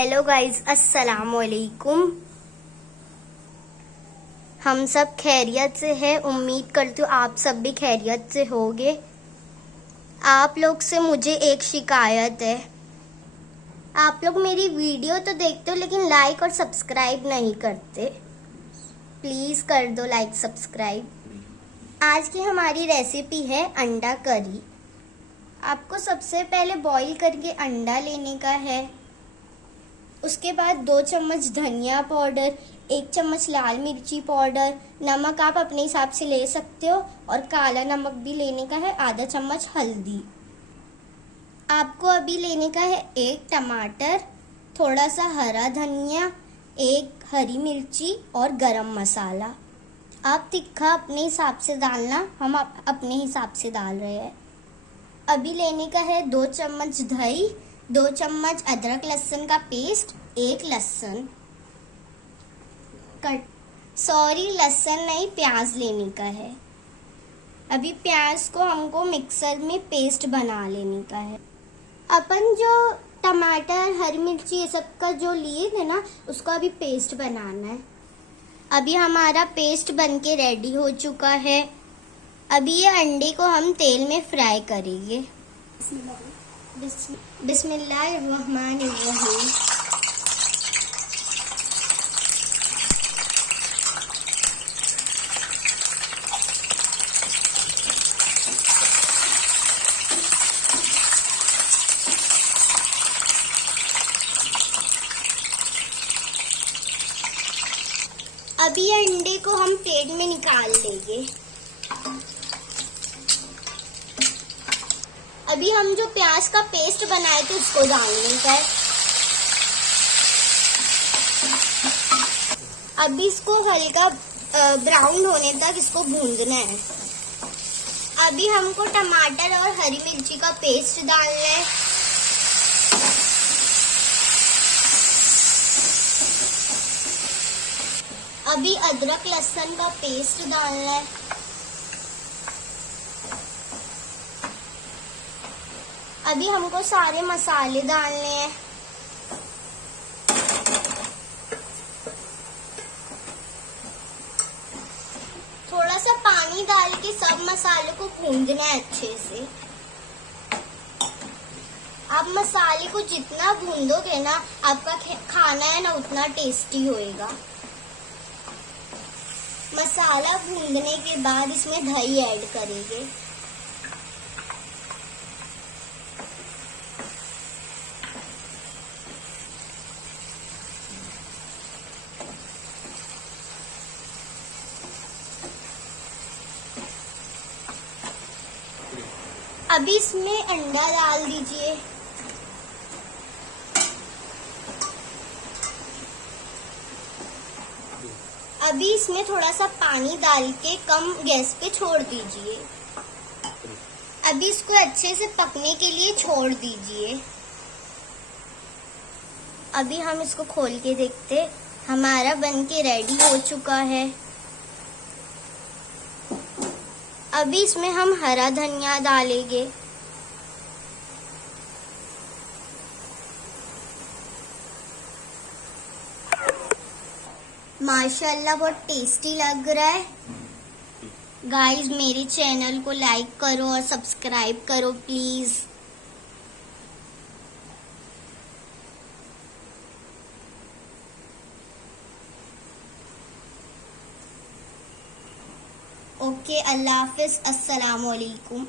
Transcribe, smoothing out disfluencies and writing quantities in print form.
Hello guys, अस्सलाम वालेकुम। हम सब खैरियत से हैं। उम्मीद करती हूँ आप सब भी खैरियत से होगे। आप लोग से मुझे एक शिकायत है। आप लोग मेरी वीडियो तो देखते हो लेकिन लाइक और सब्सक्राइब नहीं करते। प्लीज़ कर दो लाइक सब्सक्राइब। आज की हमारी रेसिपी है अंडा करी। आपको सबसे पहले बॉईल करके अंडा लेने का है। उसके बाद 2 चम्मच धनिया पाउडर, 1 चम्मच लाल मिर्ची पाउडर, नमक आप अपने हिसाब से ले सकते हो और काला नमक भी लेने का है, आधा चम्मच हल्दी। आपको अभी लेने का है 1 टमाटर, थोड़ा सा हरा धनिया, 1 हरी मिर्ची और गरम मसाला। आप तीखा अपने हिसाब से डालना, हम अपने हिसाब से डाल रहे हैं। अभी लेने का है 2 चम्मच दही, 2 चम्मच अदरक लहसुन का पेस्ट, 1 लहसुन कट, लहसुन नहीं प्याज लेने का है। अभी प्याज को हमको मिक्सर में पेस्ट बना लेने का है। अपन जो टमाटर हरी मिर्ची ये सब का जो लिए थे ना, उसका अभी पेस्ट बनाना है। अभी हमारा पेस्ट बनके रेडी हो चुका है। अभी ये अंडे को हम तेल में फ्राई करेंगे। बिस्मिल्लाहिर्रहमानिर्रहीम। अभी अंडे को हम प्लेट में निकाल लेंगे। अभी हम जो प्याज का पेस्ट बनाए थे उसको डालने का है। अभी इसको हल्का ब्राउन होने तक इसको भूनना है। अभी हमको टमाटर और हरी मिर्ची का पेस्ट डालना है। अभी अदरक लहसुन का पेस्ट डालना है। अभी हमको सारे मसाले डालने हैं। थोड़ा सा पानी डाल के सब मसाले को भूनना है अच्छे से। आप मसाले को जितना भूनोगे ना, आपका खाना है ना उतना टेस्टी होएगा। मसाला भूनने के बाद इसमें दही ऐड करेंगे। अभी इसमें अंडा डाल दीजिए। अभी इसमें थोड़ा सा पानी डाल के कम गैस पे छोड़ दीजिए। अभी इसको अच्छे से पकने के लिए छोड़ दीजिए। अभी हम इसको खोल के देखते, हमारा बनके रेडी हो चुका है। अभी इसमें हम हरा धनिया डालेंगे। माशाल्लाह बहुत टेस्टी लग रहा है। गाइस मेरे चैनल को लाइक करो और सब्सक्राइब करो प्लीज। ओके, अल्लाह हाफिज, अस्सलाम वालेकुम।